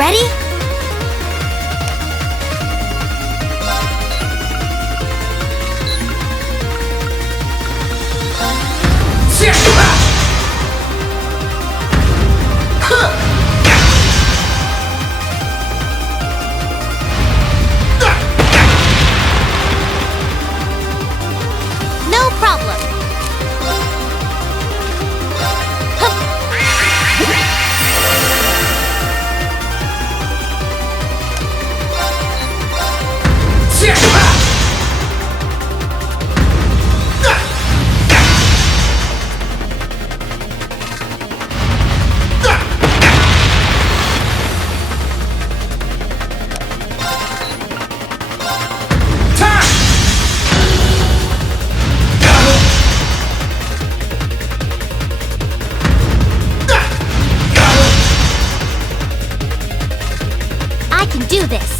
ready? No problem. I can do this.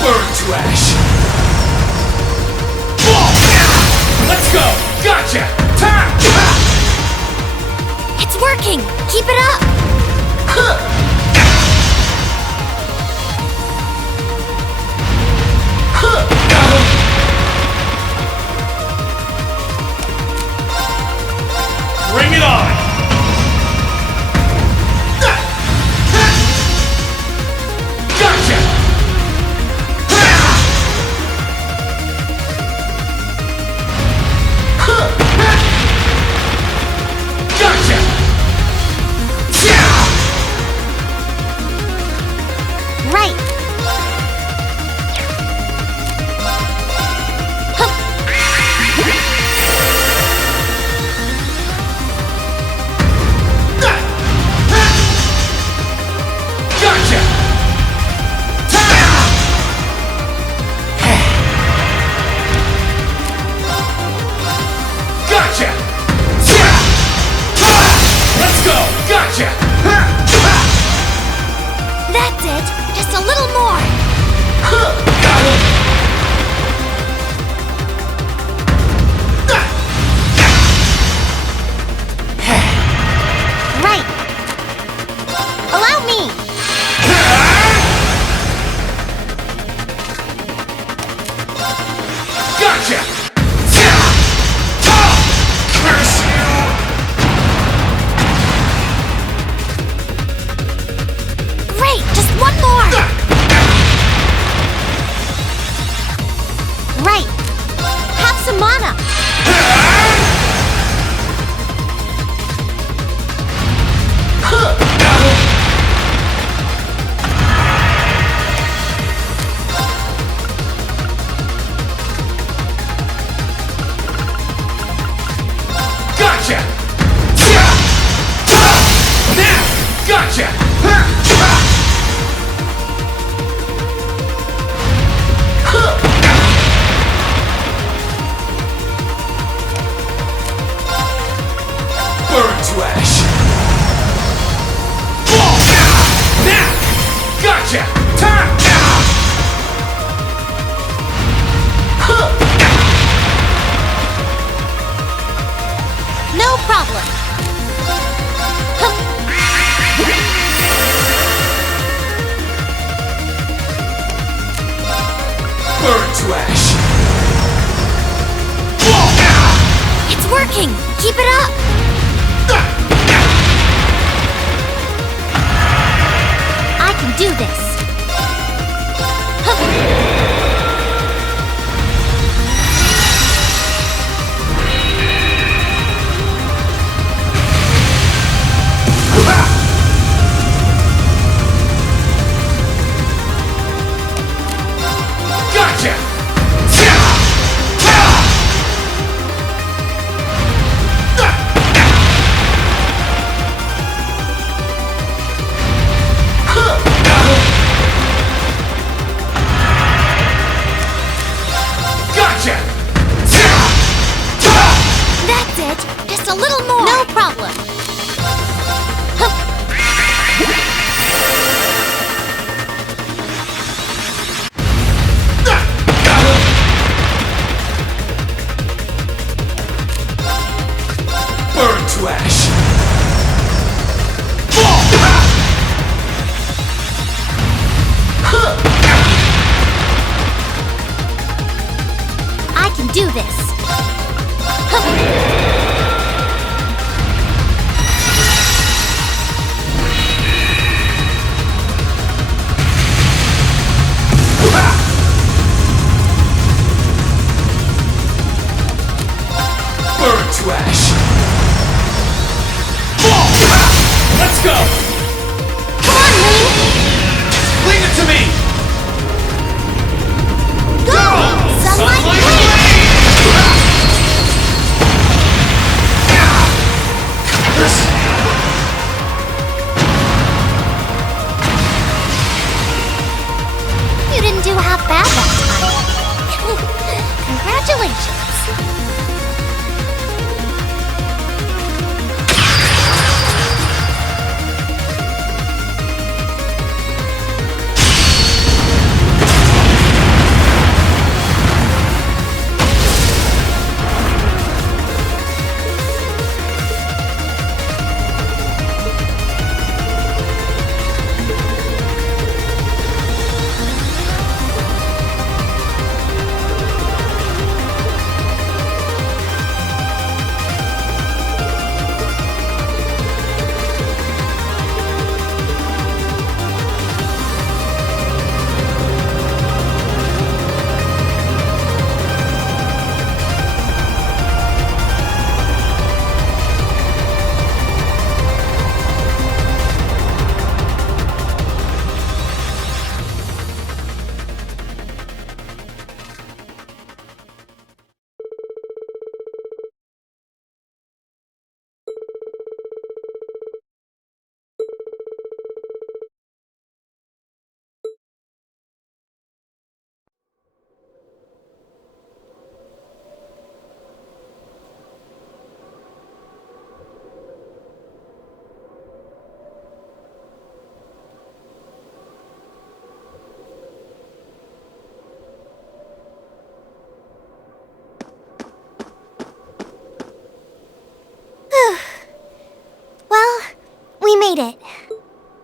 Burn to ash! Let's go! Gotcha! Time! It's working! Keep it up! Bring it on! Gotcha! Gotcha! Right! Gotcha! Gotcha! Let's go! Gotcha! That's it! Just a little more! Right! Allow me! Gotcha! Curse you! Great! Just one more! Right! Have some mana! Gotcha! Now! Gotcha! Burn to ash! Now! Gotcha! Time! No problem! Burn to ash! It's working! Keep it up! I can do this! Gotcha! to ash! I can do this. Burn to ash! Let's go! Come on, Link! Leave it to me! Go! Sunlight Link! You didn't do half bad that time. Congratulations. Well, we made it.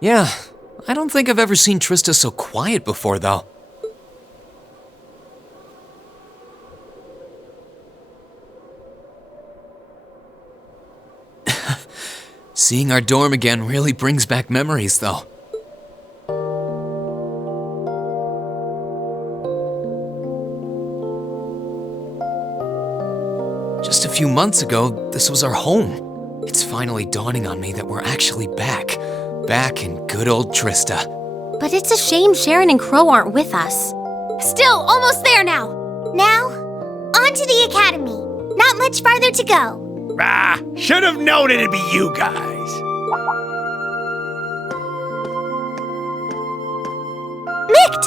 Yeah, I don't think I've ever seen Trista so quiet before, though. Seeing our dorm again really brings back memories, though. Just a few months ago, this was our home. It's finally dawning on me that we're actually back. Back in good old Trista. But it's a shame Sharon and Crow aren't with us. Still, almost there now. Now, on to the academy. Not much farther to go. Ah, should have known it'd be you guys. Micht!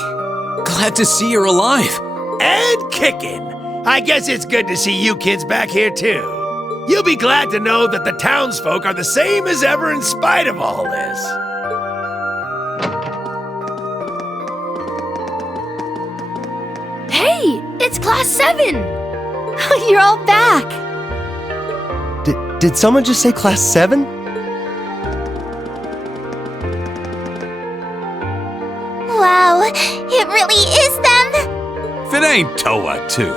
Glad to see you're alive. And kicking. I guess it's good to see you kids back here too. You'll be glad to know that the townsfolk are the same as ever in spite of all this. Hey, it's Class 7! You're all back! Did someone just say Class 7? Wow, it really is them! If it ain't Toa, too.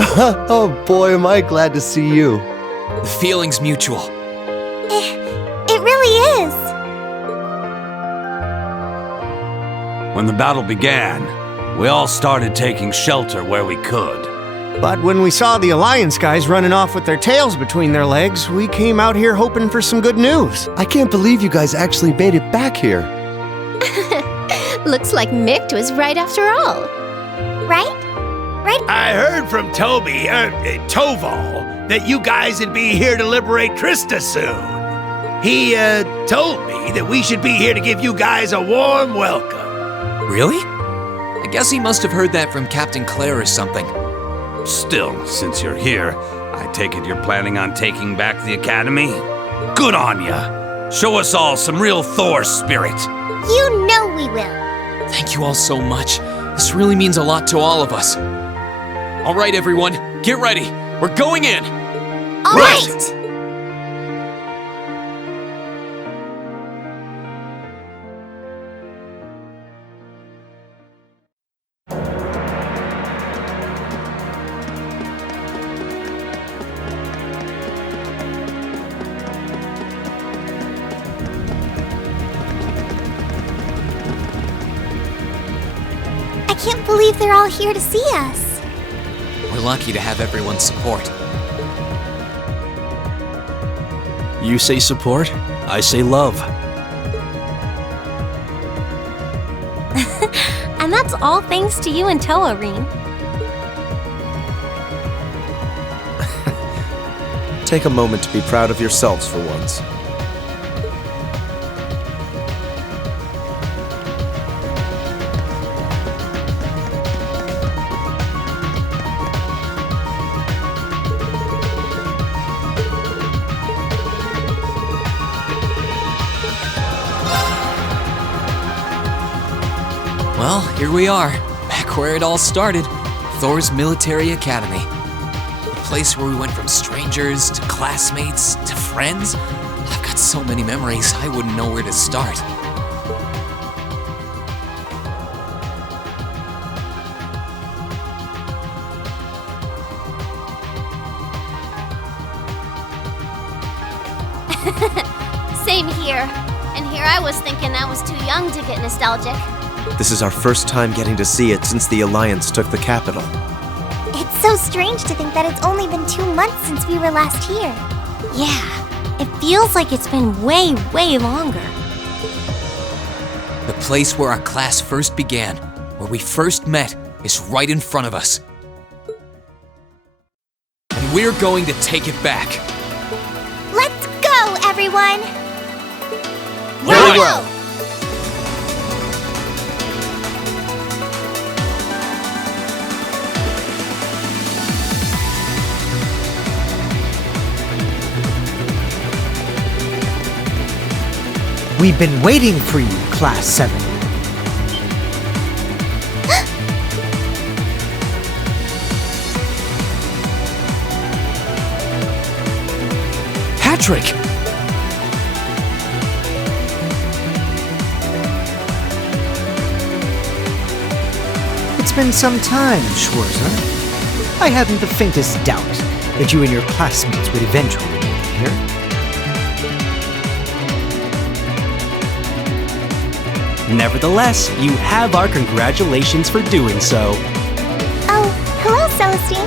Oh boy, am I glad to see you. The feeling's mutual. It really is. When the battle began, we all started taking shelter where we could. But when we saw the Alliance guys running off with their tails between their legs, we came out here hoping for some good news. I can't believe you guys actually made it back here. Looks like Micht was right after all. Right? I heard from Toval, that you guys would be here to liberate Trista soon. He, told me that we should be here to give you guys a warm welcome. Really? I guess he must have heard that from Captain Claire or something. Still, since you're here, I take it you're planning on taking back the Academy? Good on ya! Show us all some real Thor spirit. You know we will. Thank you all so much. This really means a lot to all of us. All right, everyone, get ready. We're going in. All right. believe they're all here to see us. We're lucky to have everyone's support. You say support, I say love. And that's all thanks to you and Toa, Rean. Take a moment to be proud of yourselves for once. Well, here we are, back where it all started, Thor's Military Academy. The place where we went from strangers to classmates to friends. I've got so many memories, I wouldn't know where to start. Same here. And here I was thinking I was too young to get nostalgic. This is our first time getting to see it since the Alliance took the capital. It's so strange to think that it's only been 2 months since we were last here. Yeah, it feels like it's been way, way longer. The place where our class first began, where we first met, is right in front of us. And we're going to take it back. Let's go, everyone! Very well. We've been waiting for you, Class 7. Patrick! It's been some time, Schwarzer. I hadn't the faintest doubt that you and your classmates would eventually make it here. Nevertheless, you have our congratulations for doing so. Oh, hello, Celestine.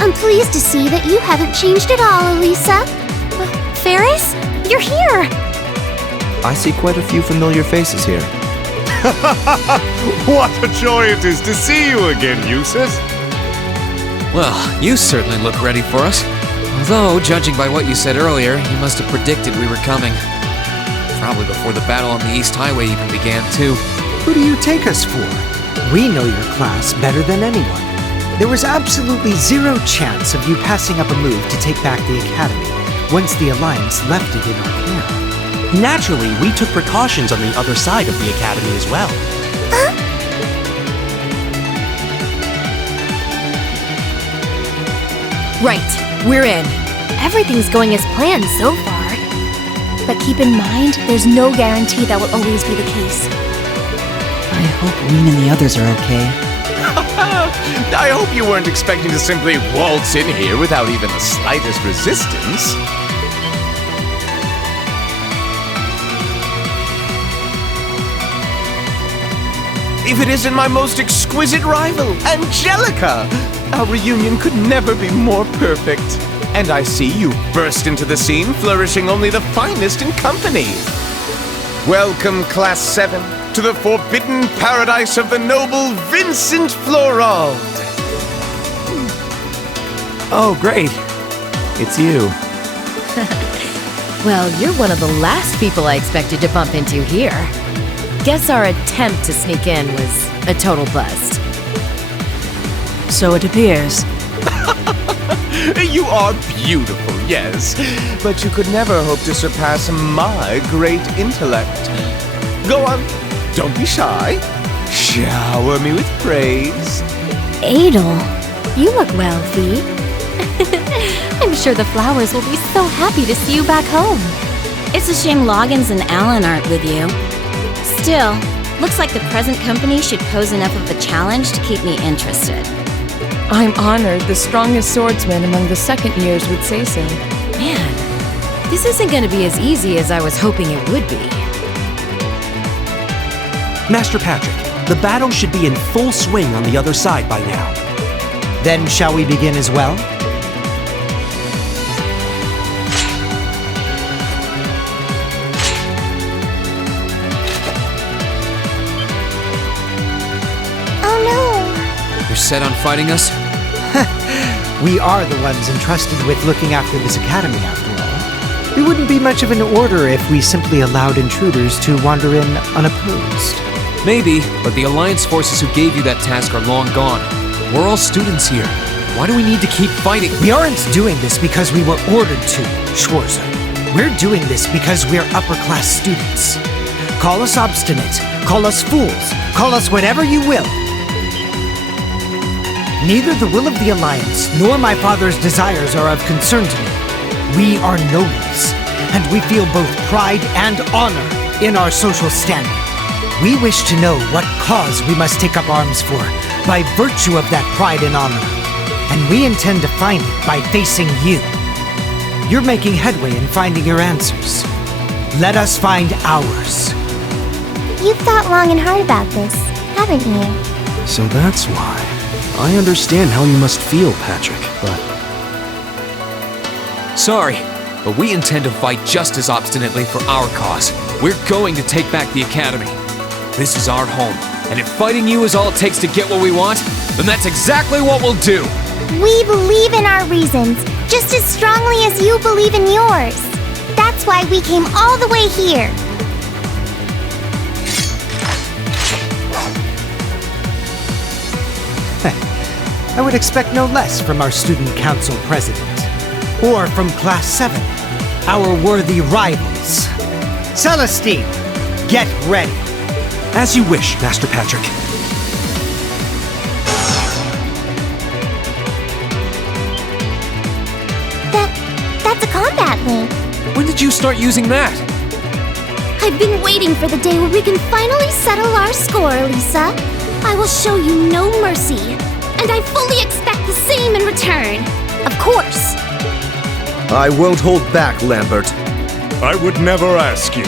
I'm pleased to see that you haven't changed at all, Elisa. Ferris, you're here. I see quite a few familiar faces here. What a joy it is to see you again, Eustace. Well, you certainly look ready for us. Although, judging by what you said earlier, you must have predicted we were coming. Probably before the battle on the East Highway even began, too. Who do you take us for? We know your class better than anyone. There was absolutely zero chance of you passing up a move to take back the Academy once the Alliance left it in our care. Naturally, we took precautions on the other side of the Academy as well. Right, we're in. Everything's going as planned so far. But keep in mind, there's no guarantee that will always be the case. I hope Rean and the others are okay. I hope you weren't expecting to simply waltz in here without even the slightest resistance. If it isn't my most exquisite rival, Angelica! Our reunion could never be more perfect. And I see you burst into the scene, flourishing only the finest in company. Welcome, Class 7, to the forbidden paradise of the noble Vincent Florald. Oh, great. It's you. Well, you're one of the last people I expected to bump into here. Guess our attempt to sneak in was a total bust. So it appears. You are beautiful, yes, but you could never hope to surpass my great intellect. Go on, don't be shy. Shower me with praise. Adel, you look well, V. I'm sure the flowers will be so happy to see you back home. It's a shame Loggins and Alan aren't with you. Still, looks like the present company should pose enough of a challenge to keep me interested. I'm honored the strongest swordsman among the second years would say so. Man, this isn't going to be as easy as I was hoping it would be. Master Patrick, the battle should be in full swing on the other side by now. Then shall we begin as well? You're set on fighting us? We are the ones entrusted with looking after this academy, after all. We wouldn't be much of an order if we simply allowed intruders to wander in unopposed. Maybe, but the Alliance forces who gave you that task are long gone. We're all students here. Why do we need to keep fighting? We aren't doing this because we were ordered to, Schwarzer. We're doing this because we're upper-class students. Call us obstinate, call us fools, call us whatever you will. Neither the will of the Alliance nor my father's desires are of concern to me. We are nobles, and we feel both pride and honor in our social standing. We wish to know what cause we must take up arms for by virtue of that pride and honor, and we intend to find it by facing you. You're making headway in finding your answers. Let us find ours. You've thought long and hard about this, haven't you? So that's why. I understand how you must feel, Patrick, but... Sorry, but we intend to fight just as obstinately for our cause. We're going to take back the Academy. This is our home, and if fighting you is all it takes to get what we want, then that's exactly what we'll do. We believe in our reasons, just as strongly as you believe in yours. That's why we came all the way here. I would expect no less from our student council president. Or from Class 7, our worthy rivals. Celestine, get ready. As you wish, Master Patrick. That's a combat link. When did you start using that? I've been waiting for the day where we can finally settle our score, Lisa. I will show you no mercy. And I fully expect the same in return. Of course. I won't hold back, Lambert. I would never ask you.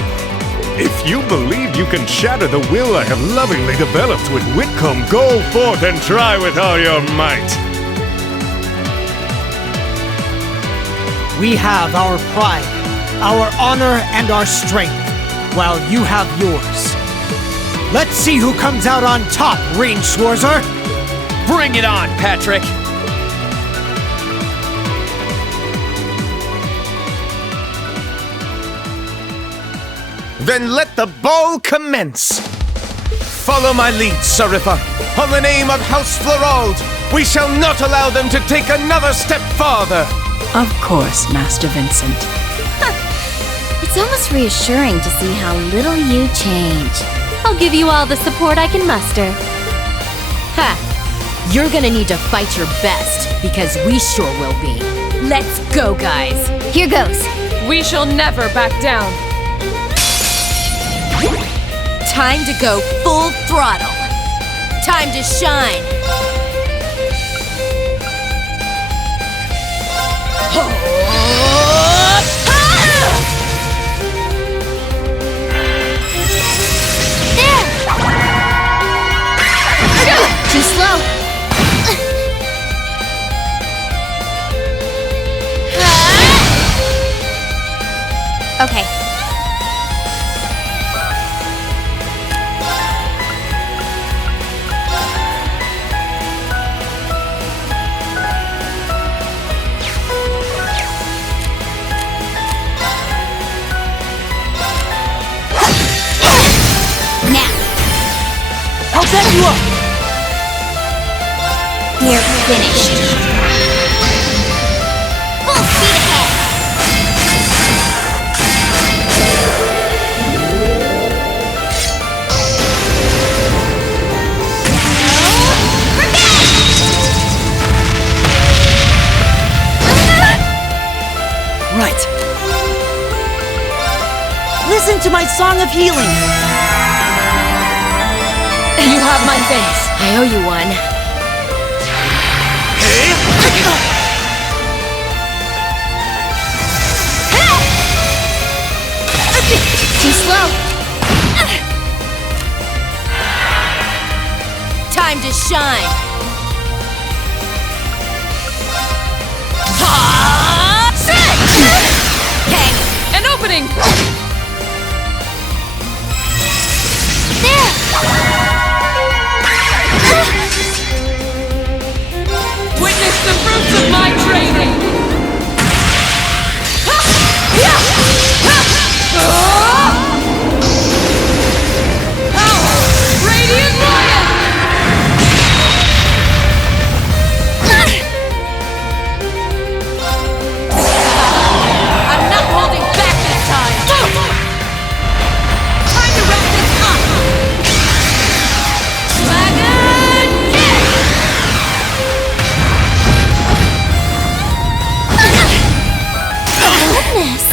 If you believe you can shatter the will I have lovingly developed with Whitcomb, go forth and try with all your might. We have our pride, our honor, and our strength, while you have yours. Let's see who comes out on top, Rain Schwarzer! Bring it on, Patrick! Then let the ball commence! Follow my lead, Saritha. On the name of House Florald, we shall not allow them to take another step farther! Of course, Master Vincent. It's almost reassuring to see how little you change. I'll give you all the support I can muster. Ha! You're gonna need to fight your best, because we sure will be. Let's go, guys! Here goes. We shall never back down. Time to go full throttle. Time to shine. Too slow. Okay. I'll back you up! We're finished. Full speed ahead. Right. Listen to my song of healing. You have my face. I owe you one. Too slow. shine! Okay, an opening! Witness the fruits of my training! Radiant Lion! I'm not holding back this time! Time to wrap this up! Dragon Kick! Goodness!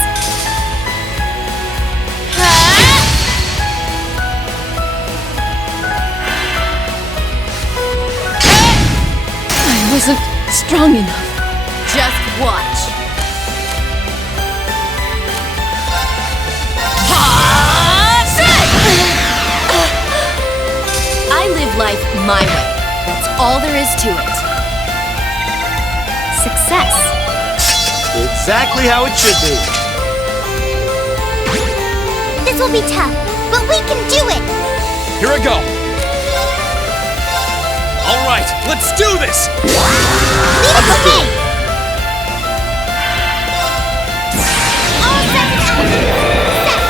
I wasn't strong enough. Just watch. I live life my way. That's all there is to it. Success. Exactly how it should be. This will be tough, but we can do it! Here I go. All right, let's do this. Leave it to me! All second elements, set!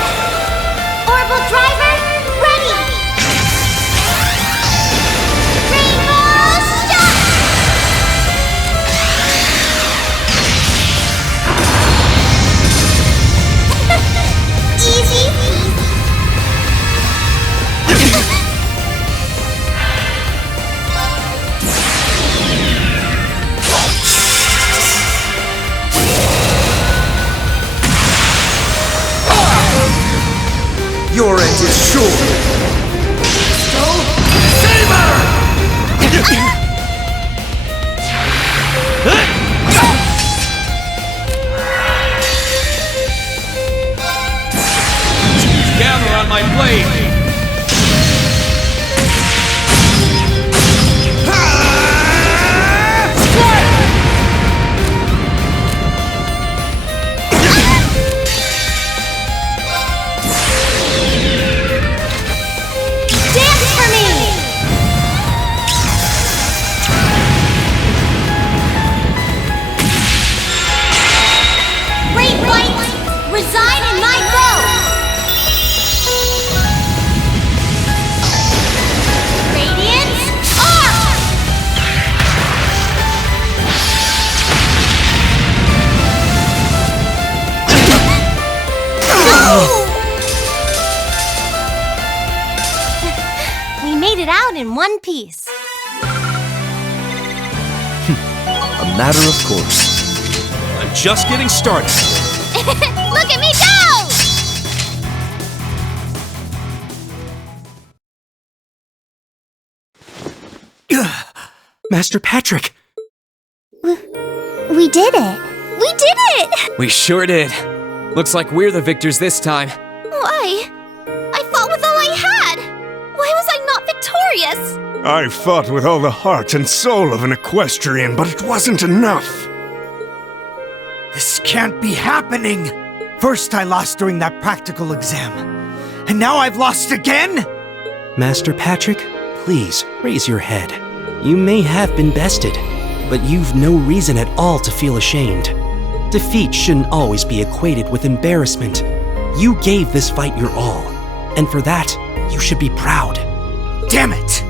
Orbital driver, ready! Rainbow shot! Easy peasy. Your end is sure. Gather on my blade. Dance for me! Great lights reside in my bow! Radiance off! We made it out in one piece. A matter of course. I'm just getting started. Look at me go! Master Patrick! We did it! We did it! We sure did. Looks like we're the victors this time. Why? I fought with all I had! Why was I not victorious? I fought with all the heart and soul of an equestrian, but it wasn't enough. This can't be happening! First I lost during that practical exam, and now I've lost again?! Master Patrick, please raise your head. You may have been bested, but you've no reason at all to feel ashamed. Defeat shouldn't always be equated with embarrassment. You gave this fight your all, and for that, you should be proud. Damn it!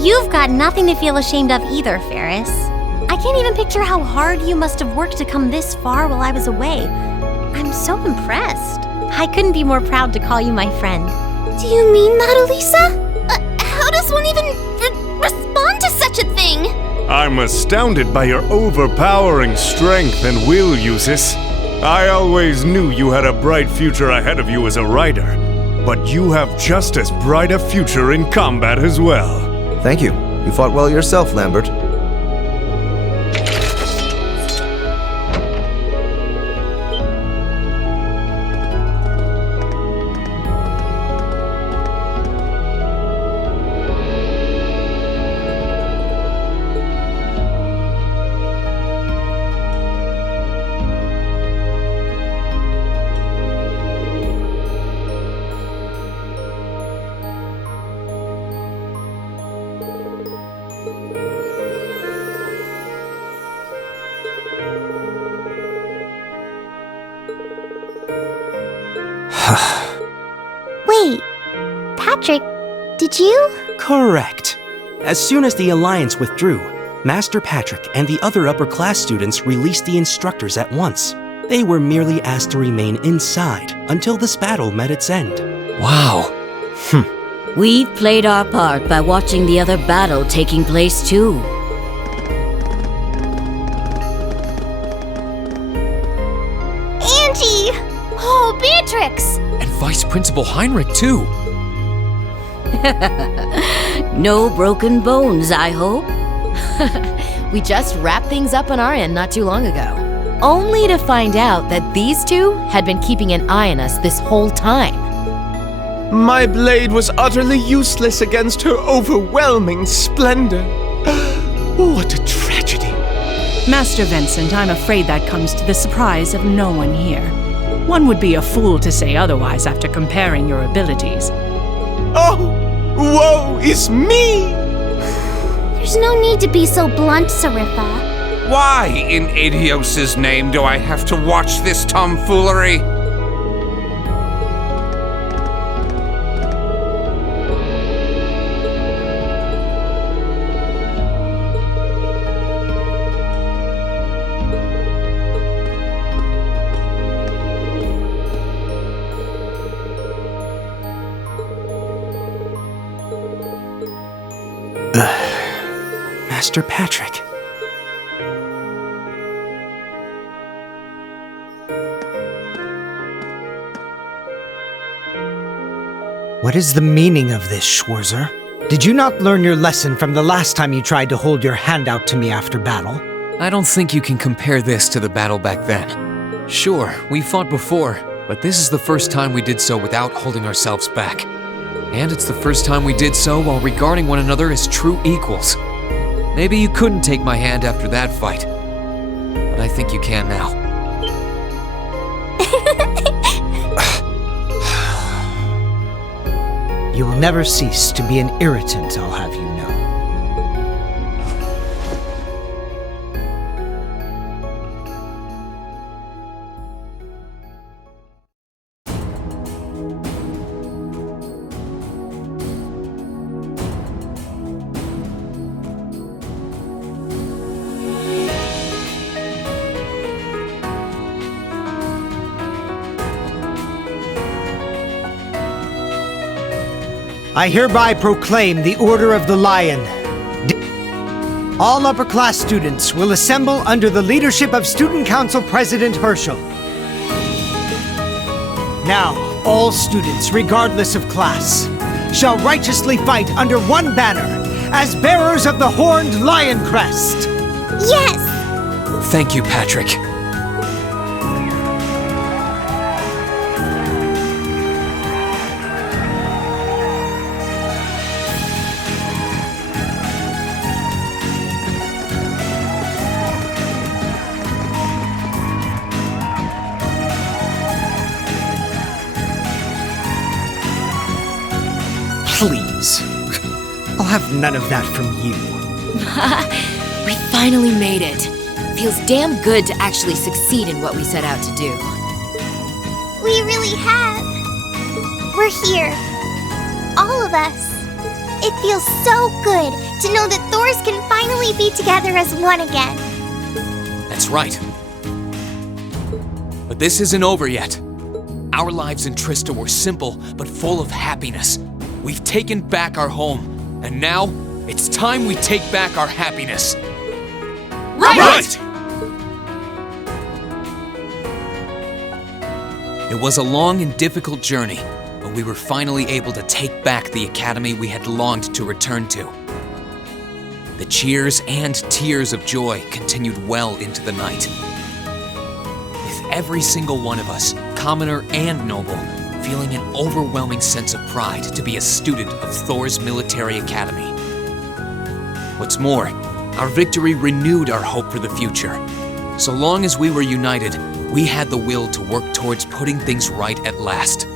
You've got nothing to feel ashamed of either, Ferris. I can't even picture how hard you must have worked to come this far while I was away. I'm so impressed. I couldn't be more proud to call you my friend. Do you mean that, Elisa? How does one even respond to such a thing? I'm astounded by your overpowering strength and will, Eustace. I always knew you had a bright future ahead of you as a rider, but you have just as bright a future in combat as well. Thank you. You fought well yourself, Lambert. Patrick, did you? Correct. As soon as the Alliance withdrew, Master Patrick and the other upper class students released the instructors at once. They were merely asked to remain inside until this battle met its end. Wow. We've played our part by watching the other battle taking place too. Angie! Oh, Beatrix! And Vice Principal Heinrich, too. No broken bones, I hope. We just wrapped things up on our end not too long ago. Only to find out that these two had been keeping an eye on us this whole time. My blade was utterly useless against her overwhelming splendor. What a tragedy. Master Vincent, I'm afraid that comes to the surprise of no one here. One would be a fool to say otherwise after comparing your abilities. Oh, woe is me! There's no need to be so blunt, Saritha. Why, in Adios's name, do I have to watch this tomfoolery? Master Patrick. What is the meaning of this, Schwarzer? Did you not learn your lesson from the last time you tried to hold your hand out to me after battle? I don't think you can compare this to the battle back then. Sure, we fought before, but this is the first time we did so without holding ourselves back. And it's the first time we did so while regarding one another as true equals. Maybe you couldn't take my hand after that fight, but I think you can now. You will never cease to be an irritant, I'll have you know. I hereby proclaim the Order of the Lion. All upper-class students will assemble under the leadership of Student Council President Herschel. Now, all students, regardless of class, shall righteously fight under one banner as bearers of the horned lion crest. Yes! Thank you, Patrick. Please. I'll have none of that from you. We finally made it. Feels damn good to actually succeed in what we set out to do. We really have. We're here. All of us. It feels so good to know that Thors can finally be together as one again. That's right. But this isn't over yet. Our lives in Trista were simple, but full of happiness. We've taken back our home, and now it's time we take back our happiness. Right! It was a long and difficult journey, but we were finally able to take back the academy we had longed to return to. The cheers and tears of joy continued well into the night. With every single one of us, commoner and noble, feeling an overwhelming sense of pride to be a student of Thors Military Academy. What's more, our victory renewed our hope for the future. So long as we were united, we had the will to work towards putting things right at last.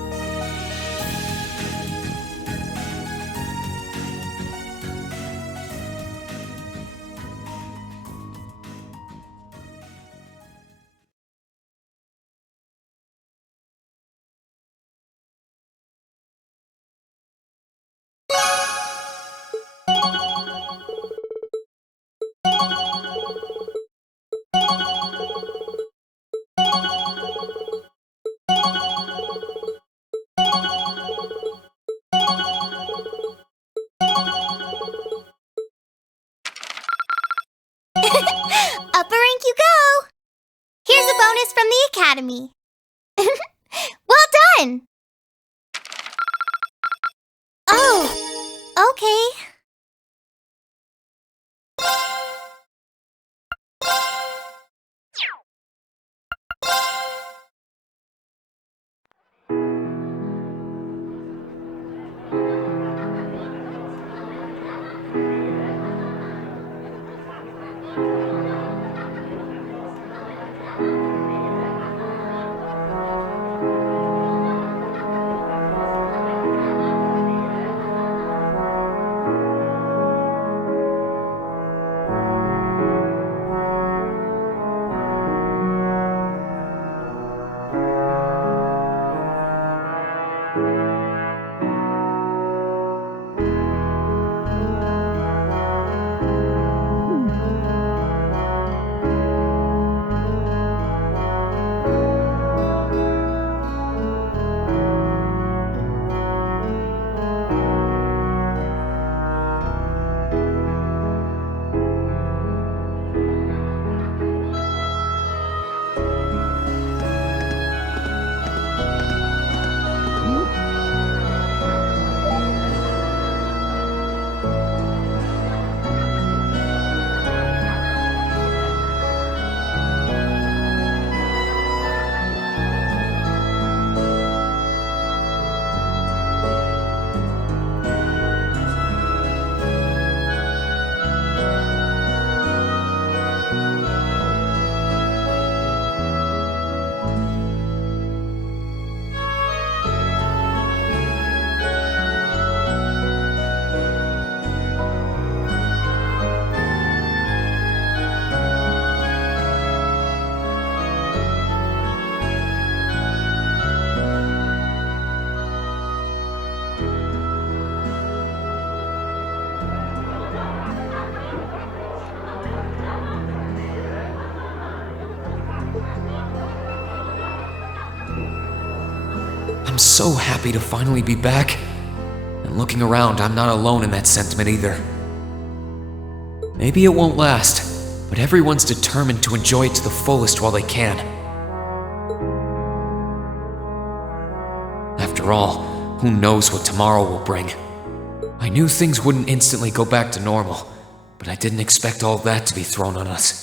Academy. Well done! Oh, okay. I'm so happy to finally be back. And looking around, I'm not alone in that sentiment either. Maybe it won't last, but everyone's determined to enjoy it to the fullest while they can. After all, who knows what tomorrow will bring? I knew things wouldn't instantly go back to normal, but I didn't expect all that to be thrown on us.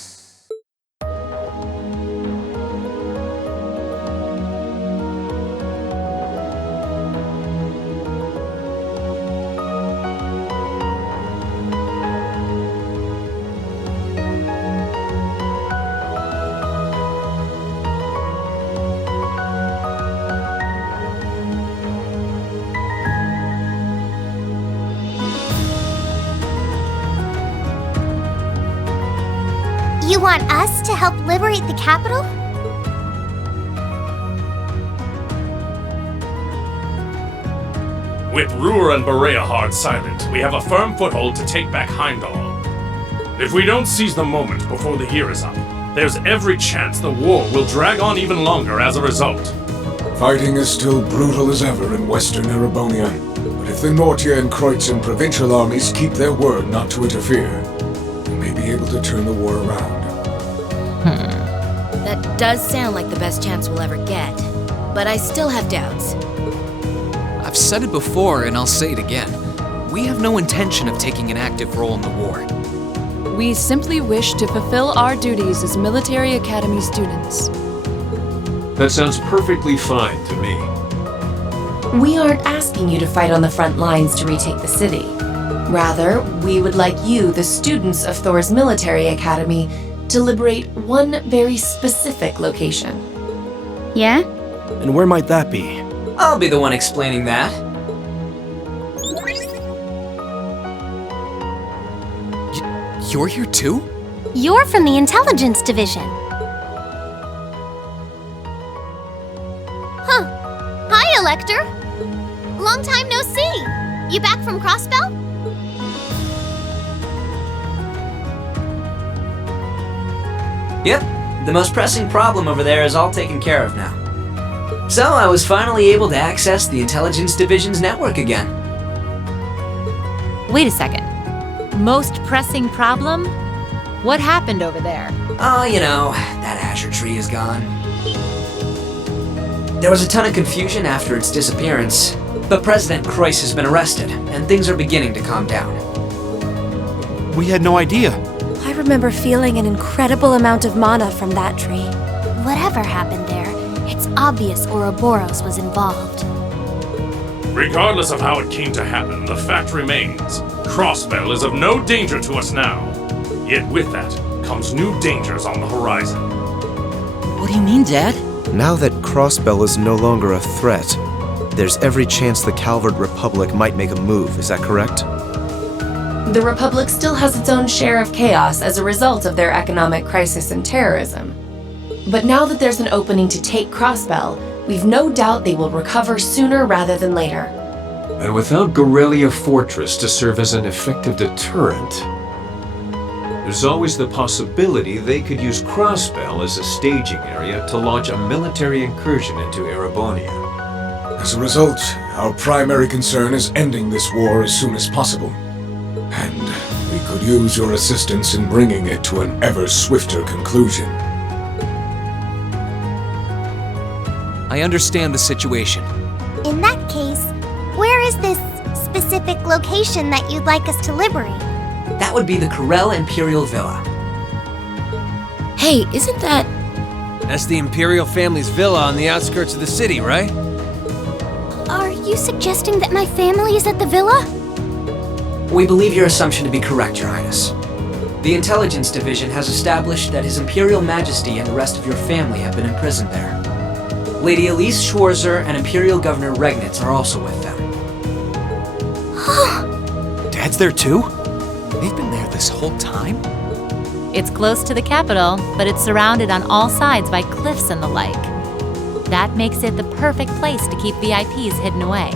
You want us to help liberate the capital? With Ruhr and Bereahard silent, we have a firm foothold to take back Heimdall. If we don't seize the moment before the year is up, there's every chance the war will drag on even longer as a result. Fighting is still brutal as ever in western Erebonia, but if the Nortia and Kreutzen provincial armies keep their word not to interfere, we may be able to turn the war around. That does sound like the best chance we'll ever get, but I still have doubts. I've said it before and I'll say it again. We have no intention of taking an active role in the war. We simply wish to fulfill our duties as Military Academy students. That sounds perfectly fine to me. We aren't asking you to fight on the front lines to retake the city. Rather, we would like you, the students of Thor's Military Academy, to liberate one very specific location. Yeah? And where might that be? I'll be the one explaining that. You're here too? You're from the Intelligence Division. Huh. Hi, Elector. Long time no see. You back from Crossbell? Yep, the most pressing problem over there is all taken care of now. So I was finally able to access the Intelligence Division's network again. Wait a second. Most pressing problem? What happened over there? Oh, you know, that Azure tree is gone. There was a ton of confusion after its disappearance, but President Croyce has been arrested, and things are beginning to calm down. We had no idea. I remember feeling an incredible amount of mana from that tree. Whatever happened there, it's obvious Ouroboros was involved. Regardless of how it came to happen, the fact remains. Crossbell is of no danger to us now. Yet with that comes new dangers on the horizon. What do you mean, Dad? Now that Crossbell is no longer a threat, there's every chance the Calvard Republic might make a move, is that correct? The Republic still has its own share of chaos as a result of their economic crisis and terrorism. But now that there's an opening to take Crossbell, we've no doubt they will recover sooner rather than later. And without Gorelia Fortress to serve as an effective deterrent, there's always the possibility they could use Crossbell as a staging area to launch a military incursion into Erebonia. As a result, our primary concern is ending this war as soon as possible. And we could use your assistance in bringing it to an ever swifter conclusion. I understand the situation. In that case, where is this specific location that you'd like us to liberate? That would be the Corel Imperial Villa. Hey, isn't that... That's the Imperial family's villa on the outskirts of the city, right? Are you suggesting that my family is at the villa? We believe your assumption to be correct, Your Highness. The Intelligence Division has established that His Imperial Majesty and the rest of your family have been imprisoned there. Lady Elise Schwarzer and Imperial Governor Regnitz are also with them. Dad's there too? They've been there this whole time? It's close to the capital, but it's surrounded on all sides by cliffs and the like. That makes it the perfect place to keep VIPs hidden away.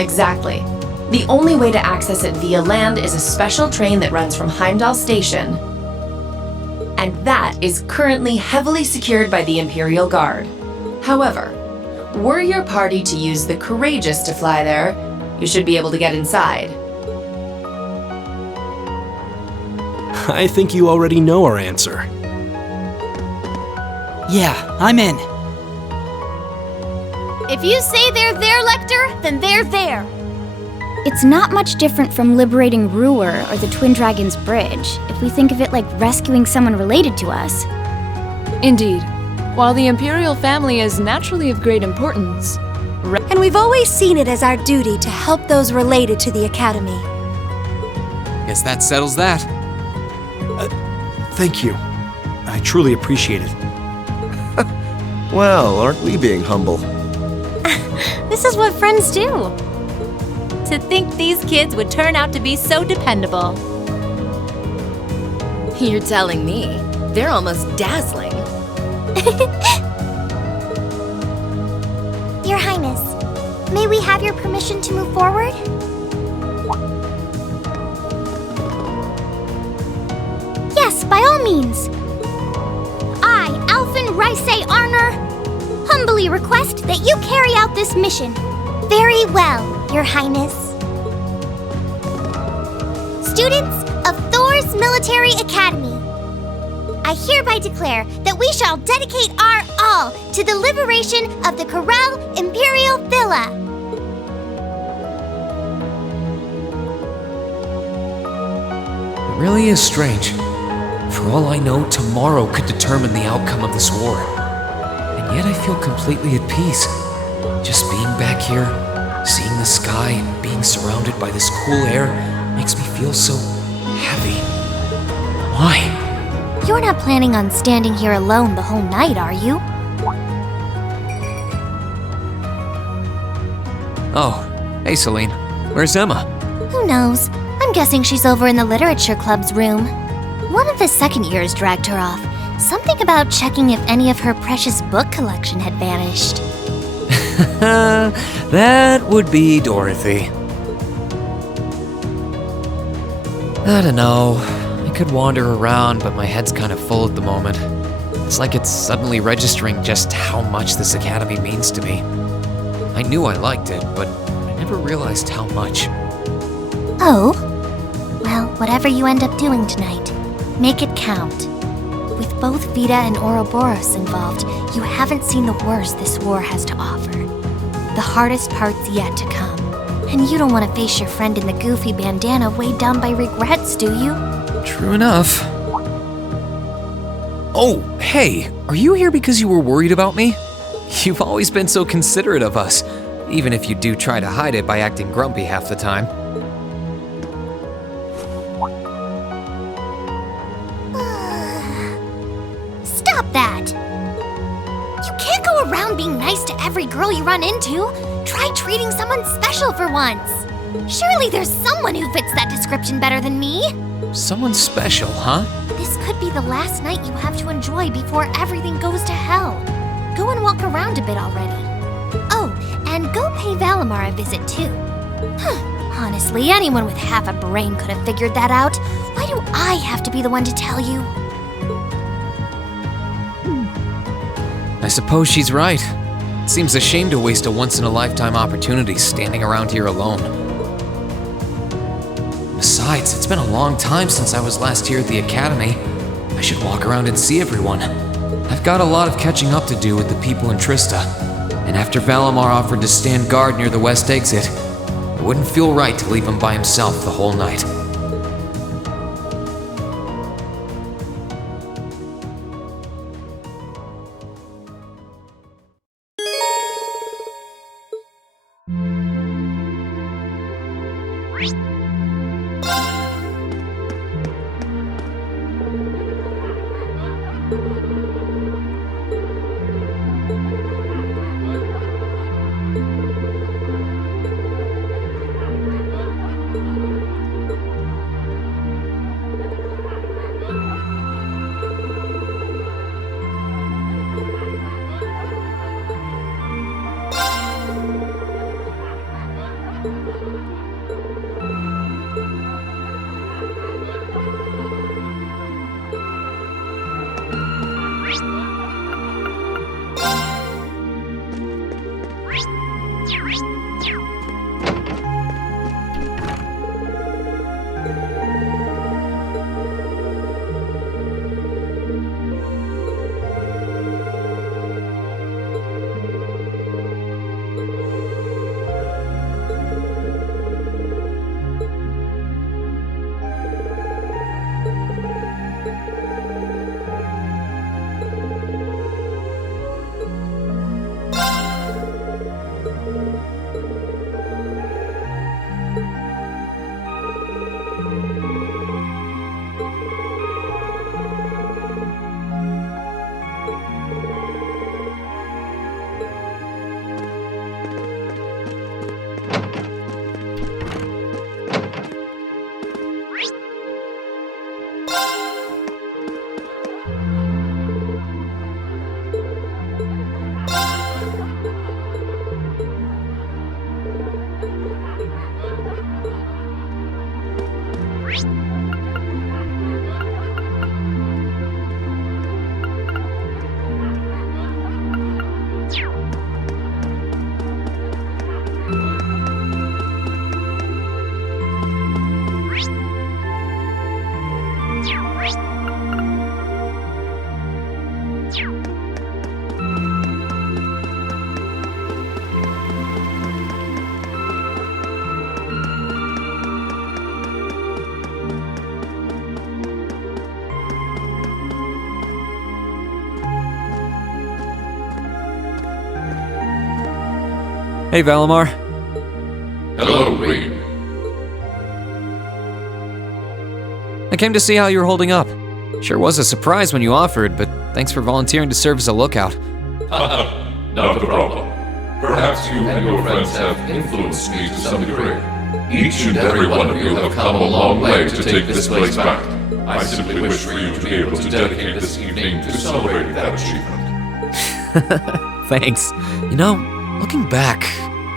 Exactly. The only way to access it via land is a special train that runs from Heimdall Station. And that is currently heavily secured by the Imperial Guard. However, were your party to use the Courageous to fly there, you should be able to get inside. I think you already know our answer. Yeah, I'm in. If you say they're there, Lecter, then they're there. It's not much different from liberating Ruhr or the Twin Dragons Bridge, if we think of it like rescuing someone related to us. Indeed. While the Imperial family is naturally of great importance, and we've always seen it as our duty to help those related to the Academy. Guess that settles that. Thank you. I truly appreciate it. Well, aren't we being humble? This is what friends do. To think these kids would turn out to be so dependable. You're telling me. They're almost dazzling. Your Highness, may we have your permission to move forward? Yes, by all means. I, Alphen Raisei Arner, humbly request that you carry out this mission. Very well, Your Highness. Students of Thor's Military Academy, I hereby declare that we shall dedicate our all to the liberation of the Corel Imperial Villa. It really is strange. For all I know, tomorrow could determine the outcome of this war. And yet I feel completely at peace. Just being back here, seeing the sky, and being surrounded by this cool air makes me feel so happy. Why? You're not planning on standing here alone the whole night, are you? Oh, hey Celine. Where's Emma? Who knows? I'm guessing she's over in the Literature Club's room. One of the second years dragged her off. Something about checking if any of her precious book collection had vanished. That would be Dorothy. I don't know. I could wander around, but my head's kind of full at the moment. It's like it's suddenly registering just how much this academy means to me. I knew I liked it, but I never realized how much. Oh? Well, whatever you end up doing tonight, make it count. With both Vita and Ouroboros involved, you haven't seen the worst this war has to offer. The hardest part's yet to come. And you don't want to face your friend in the goofy bandana weighed down by regrets, do you? True enough. Oh, hey, are you here because you were worried about me? You've always been so considerate of us, even if you do try to hide it by acting grumpy half the time. Stop that! You can't go around being nice to every girl you run into. Try treating someone special for once. Surely there's someone who fits that description better than me. Someone special, huh? This could be the last night you have to enjoy before everything goes to hell. Go and walk around a bit already. Oh, and go pay Valimar a visit too. Honestly, anyone with half a brain could have figured that out. Why do I have to be the one to tell you? I suppose she's right. It seems a shame to waste a once-in-a-lifetime opportunity standing around here alone. Besides, it's been a long time since I was last here at the Academy. I should walk around and see everyone. I've got a lot of catching up to do with the people in Trista. And after Valimar offered to stand guard near the west exit, it wouldn't feel right to leave him by himself the whole night. Hey, Valimar. Hello, Reed. I came to see how you were holding up. Sure was a surprise when you offered, but thanks for volunteering to serve as a lookout. Not a problem. Perhaps you and your friends have influenced me to some degree. Each and every one of you have come a long way to take this place back. I simply wish for you to be able to dedicate this evening to celebrating that achievement. Thanks. You know, looking back,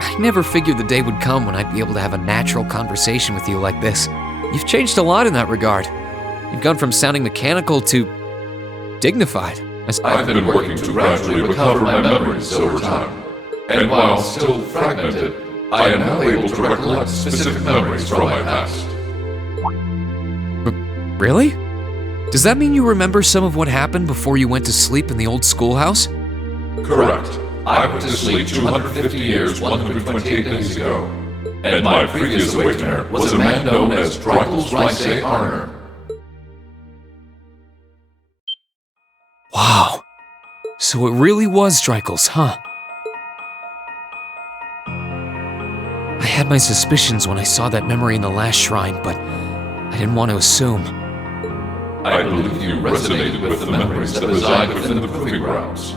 I never figured the day would come when I'd be able to have a natural conversation with you like this. You've changed a lot in that regard. You've gone from sounding mechanical to dignified. I've been working to gradually recover my memories over time. And while still fragmented, I am now able to recollect specific memories from my past. Really? Does that mean you remember some of what happened before you went to sleep in the old schoolhouse? Correct. I went to sleep 250 years, 128 days ago. And my previous awakener was a man known as Drykel's Rice Arner. Wow. So it really was Drykel's, huh? I had my suspicions when I saw that memory in the last shrine, but I didn't want to assume. I believe you resonated with the memories that reside within the proving grounds.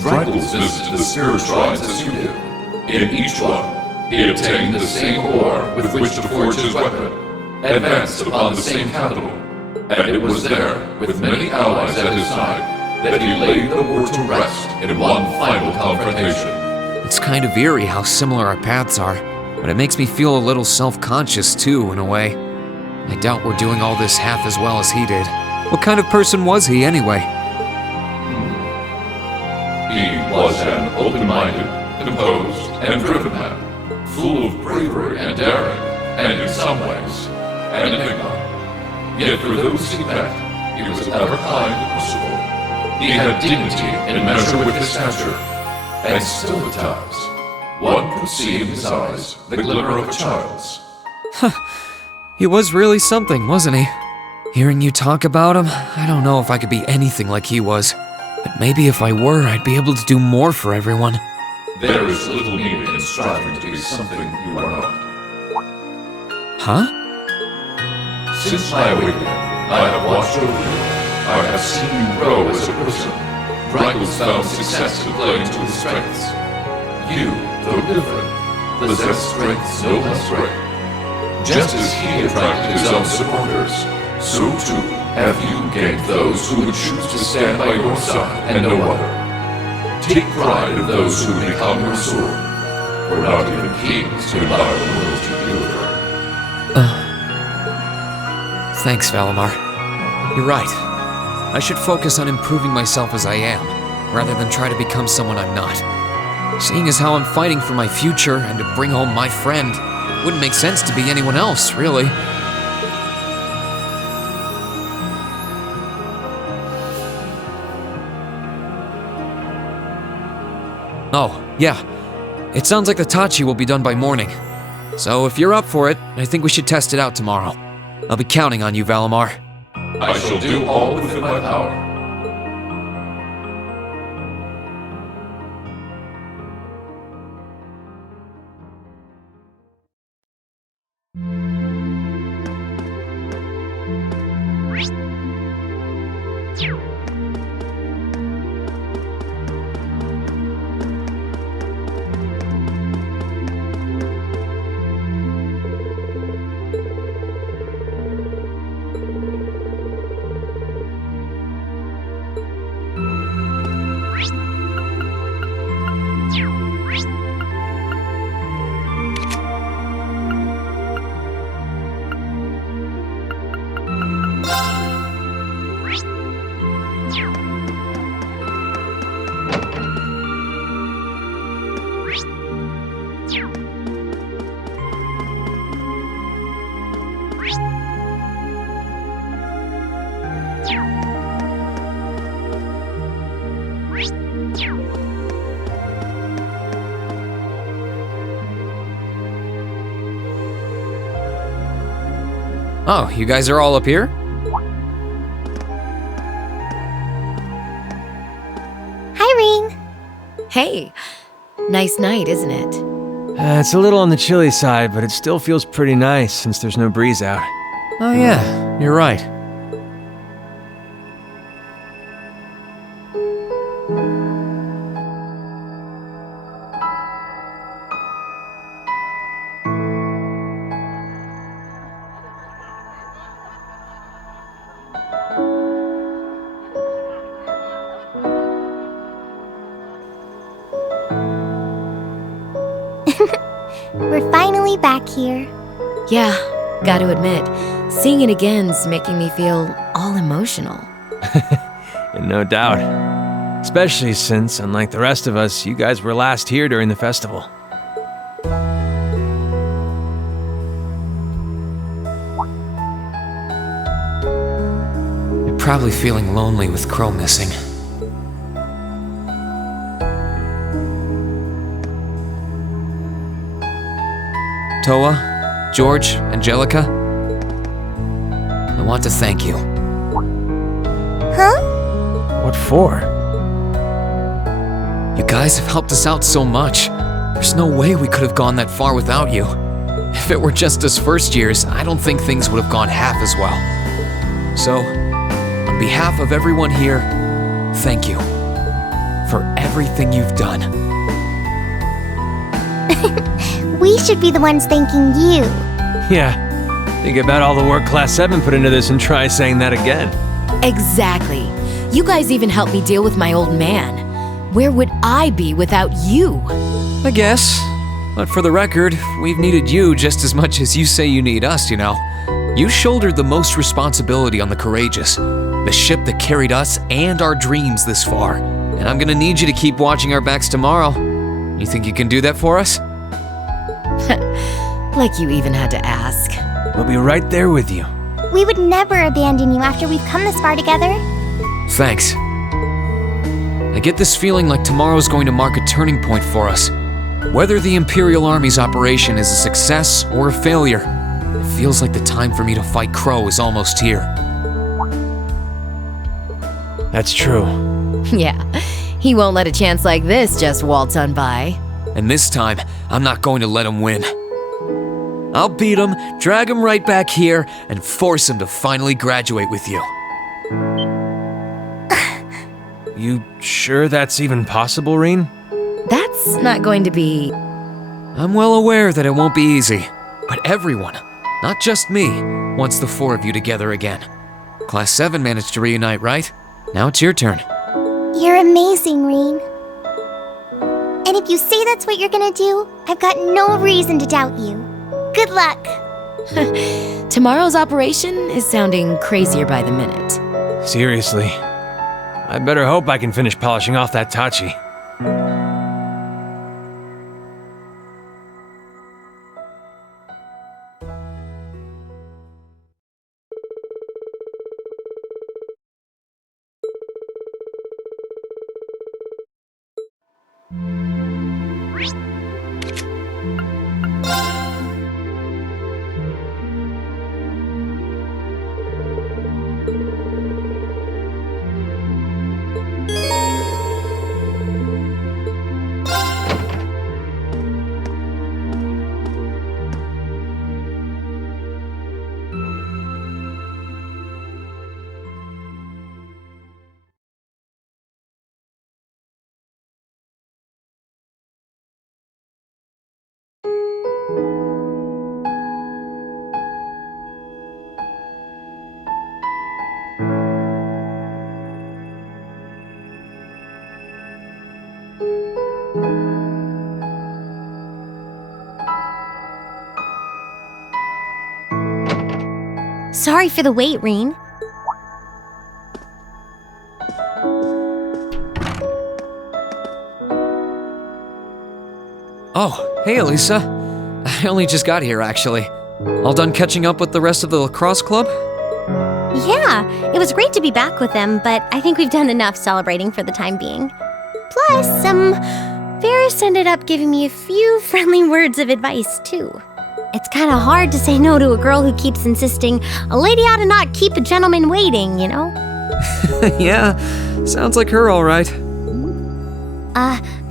Drykel's visited the spirit shrines as you did. In each one, he obtained the same ore with which to forge his weapon, advanced upon the same capital, and it was there, with many allies at his side, that he laid the war to rest in one final confrontation. It's kind of eerie how similar our paths are, but it makes me feel a little self-conscious too, in a way. I doubt we're doing all this half as well as he did. What kind of person was he, anyway? He was an open-minded, composed, and driven man, full of bravery and daring, and in some ways, an enigma. Yet for those he met, he was ever kind and merciful. He had dignity in measure with his stature, and still at times, one could see in his eyes the glimmer of a child's. He was really something, wasn't he? Hearing you talk about him, I don't know if I could be anything like he was. But maybe if I were, I'd be able to do more for everyone. There is little need in striving to be something you are not. Huh? Since my awakening, I have watched over you. I have seen you grow as a person. Drykel's found success in playing to his strengths. You, though different, possess strengths no less great. Just as he attracted his own supporters, so too have you gained those who would choose to stand by your side and no other. Take pride in those who become your sword, for not even kings can buy the world to wield her. Thanks, Valimar. You're right. I should focus on improving myself as I am, rather than try to become someone I'm not. Seeing as how I'm fighting for my future and to bring home my friend, wouldn't make sense to be anyone else, really. Oh, yeah. It sounds like the Tachi will be done by morning. So if you're up for it, I think we should test it out tomorrow. I'll be counting on you, Valimar. I shall do all within my power. Oh, you guys are all up here? Hi, Ring. Hey, nice night, isn't it? It's a little on the chilly side, but it still feels pretty nice since there's no breeze out. Oh yeah, you're right. We're finally back here. Yeah, gotta admit, seeing it again's making me feel all emotional. No doubt. Especially since, unlike the rest of us, you guys were last here during the festival. probably feeling lonely with Crow missing. Toa, George, Angelica, I want to thank you. Huh? What for? You guys have helped us out so much. There's no way we could have gone that far without you. If it were just us first years, I don't think things would have gone half as well. So, on behalf of everyone here, thank you for everything you've done. We should be the ones thanking you. Yeah. Think about all the work Class 7 put into this and try saying that again. Exactly. You guys even helped me deal with my old man. Where would I be without you? I guess. But for the record, we've needed you just as much as you say you need us, you know. You shouldered the most responsibility on the Courageous, the ship that carried us and our dreams this far. And I'm gonna need you to keep watching our backs tomorrow. You think you can do that for us? Like you even had to ask. We'll be right there with you. We would never abandon you after we've come this far together. Thanks. I get this feeling like tomorrow's going to mark a turning point for us. Whether the Imperial Army's operation is a success or a failure, it feels like the time for me to fight Crow is almost here. That's true. Yeah, he won't let a chance like this just waltz on by. And this time, I'm not going to let him win. I'll beat him, drag him right back here, and force him to finally graduate with you. You sure that's even possible, Rean? That's not going to be... I'm well aware that it won't be easy, but everyone, not just me, wants the four of you together again. Class 7 managed to reunite, right? Now it's your turn. You're amazing, Rean. And if you say that's what you're gonna do, I've got no reason to doubt you. Good luck! Tomorrow's operation is sounding crazier by the minute. Seriously. I better hope I can finish polishing off that Tachi. Sorry for the wait, Rean. Oh, hey Elisa. I only just got here, actually. All done catching up with the rest of the lacrosse club? Yeah, it was great to be back with them, but I think we've done enough celebrating for the time being. Plus, Varys ended up giving me a few friendly words of advice, too. It's kind of hard to say no to a girl who keeps insisting a lady ought to not keep a gentleman waiting, you know? Yeah, sounds like her all right.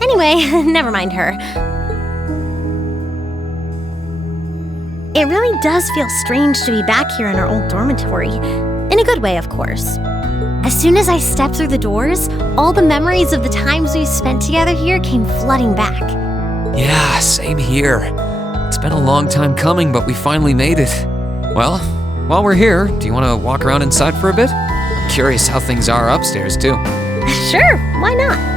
Anyway, never mind her. It really does feel strange to be back here in our old dormitory. In a good way, of course. As soon as I stepped through the doors, all the memories of the times we spent together here came flooding back. Yeah, same here. It's been a long time coming, but we finally made it. Well, while we're here, do you want to walk around inside for a bit? I'm curious how things are upstairs, too. Sure, why not?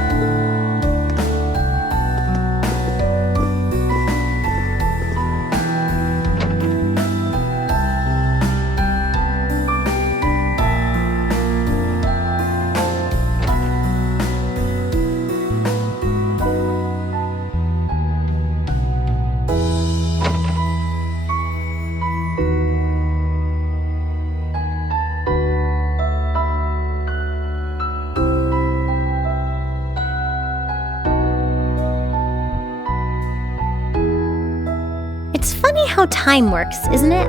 how time works, isn't it?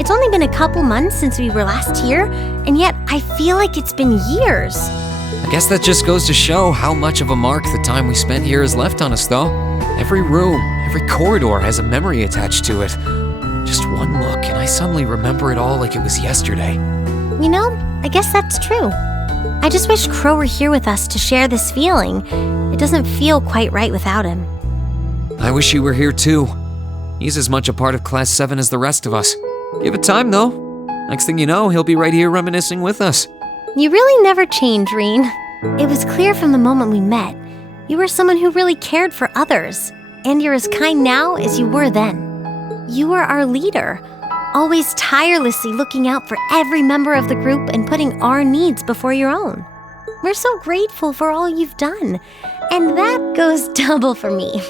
It's only been a couple months since we were last here, and yet I feel like it's been years. I guess that just goes to show how much of a mark the time we spent here has left on us, though. Every room, every corridor has a memory attached to it. Just one look, and I suddenly remember it all like it was yesterday. You know, I guess that's true. I just wish Crow were here with us to share this feeling. It doesn't feel quite right without him. I wish he were here too. He's as much a part of Class 7 as the rest of us. Give it time, though. Next thing you know, he'll be right here reminiscing with us. You really never change, Reen. It was clear from the moment we met. You were someone who really cared for others, and you're as kind now as you were then. You were our leader, always tirelessly looking out for every member of the group and putting our needs before your own. We're so grateful for all you've done, and that goes double for me.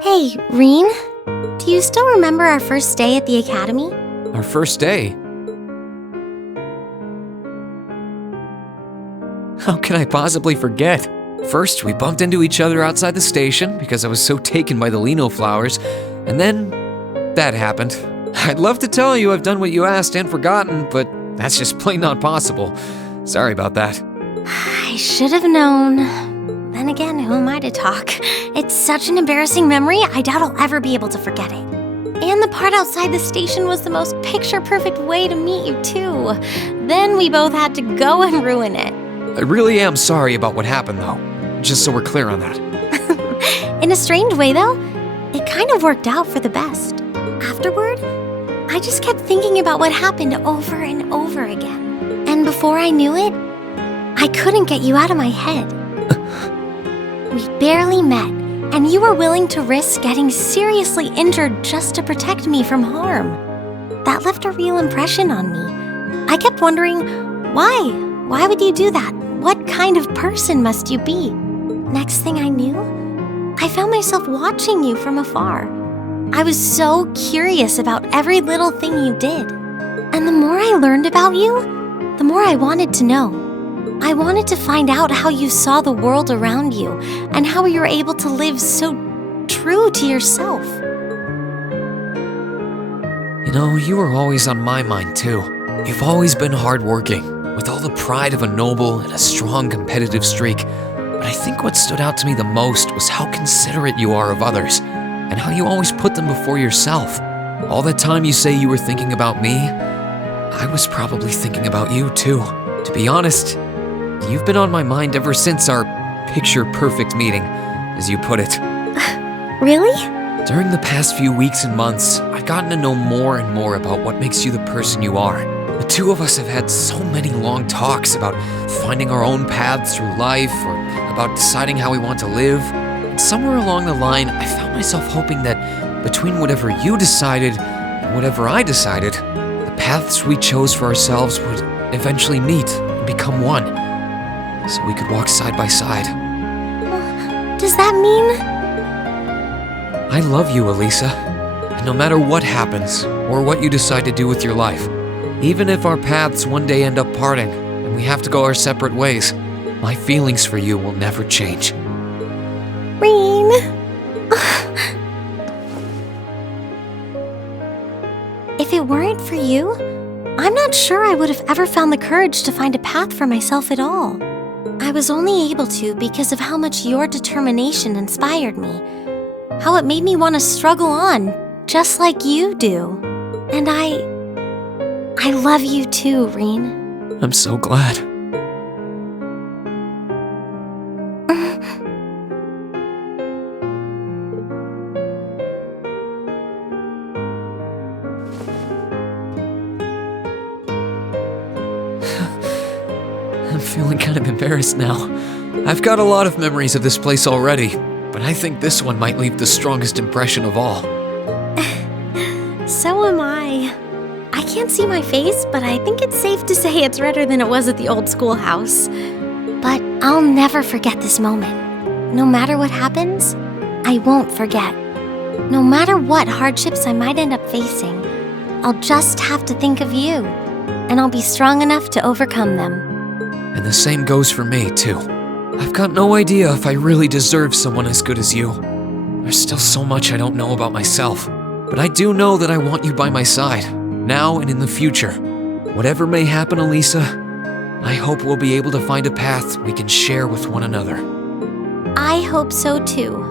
Hey, Reen, do you still remember our first day at the academy? Our first day? How can I possibly forget? First, we bumped into each other outside the station because I was so taken by the Lino flowers, and then that happened. I'd love to tell you I've done what you asked and forgotten, but that's just plain not possible. Sorry about that. I should have known. Then again, who am I to talk? It's such an embarrassing memory, I doubt I'll ever be able to forget it. And the part outside the station was the most picture-perfect way to meet you, too. Then we both had to go and ruin it. I really am sorry about what happened, though. Just so we're clear on that. In a strange way, though, it kind of worked out for the best. Afterward, I just kept thinking about what happened over and over again. And before I knew it, I couldn't get you out of my head. We barely met, and you were willing to risk getting seriously injured just to protect me from harm. That left a real impression on me. I kept wondering, why? Why would you do that? What kind of person must you be? Next thing I knew, I found myself watching you from afar. I was so curious about every little thing you did. And the more I learned about you, the more I wanted to know. I wanted to find out how you saw the world around you and how you were able to live so true to yourself. You know, you were always on my mind, too. You've always been hardworking, with all the pride of a noble and a strong competitive streak. But I think what stood out to me the most was how considerate you are of others, and how you always put them before yourself. All the time you say you were thinking about me, I was probably thinking about you, too. To be honest, you've been on my mind ever since our picture-perfect meeting, as you put it. Really? During the past few weeks and months, I've gotten to know more and more about what makes you the person you are. The two of us have had so many long talks about finding our own paths through life, or about deciding how we want to live. And somewhere along the line, I found myself hoping that between whatever you decided and whatever I decided, the paths we chose for ourselves would eventually meet and become one, so we could walk side by side. Does that mean? I love you, Elisa, and no matter what happens, or what you decide to do with your life, even if our paths one day end up parting, and we have to go our separate ways, my feelings for you will never change. Reen. If it weren't for you, I'm not sure I would have ever found the courage to find a path for myself at all. I was only able to because of how much your determination inspired me. How it made me want to struggle on, just like you do. And I love you too, Reen. I'm so glad. I'm feeling kind of embarrassed now. I've got a lot of memories of this place already, but I think this one might leave the strongest impression of all. So am I. I can't see my face, but I think it's safe to say it's redder than it was at the old schoolhouse. But I'll never forget this moment. No matter what happens, I won't forget. No matter what hardships I might end up facing, I'll just have to think of you, and I'll be strong enough to overcome them. And the same goes for me, too. I've got no idea if I really deserve someone as good as you. There's still so much I don't know about myself. But I do know that I want you by my side, now and in the future. Whatever may happen, Elisa, I hope we'll be able to find a path we can share with one another. I hope so too.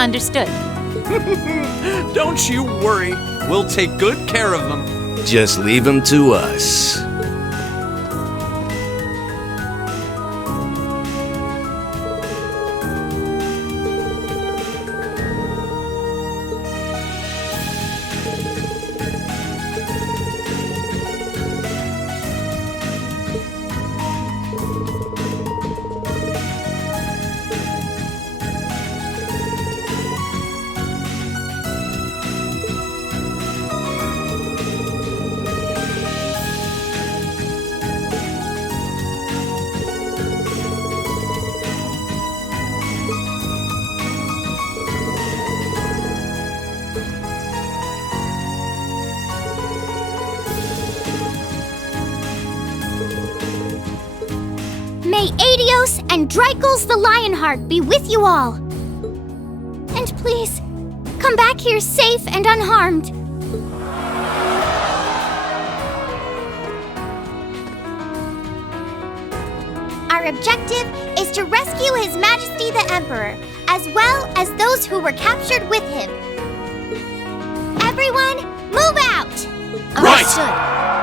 Understood. Don't you worry. We'll take good care of them. Just leave them to us. May Adios and Drycles the Lionheart be with you all. And please, come back here safe and unharmed. Our objective is to rescue His Majesty the Emperor, as well as those who were captured with him. Everyone, move out! Right! Understood.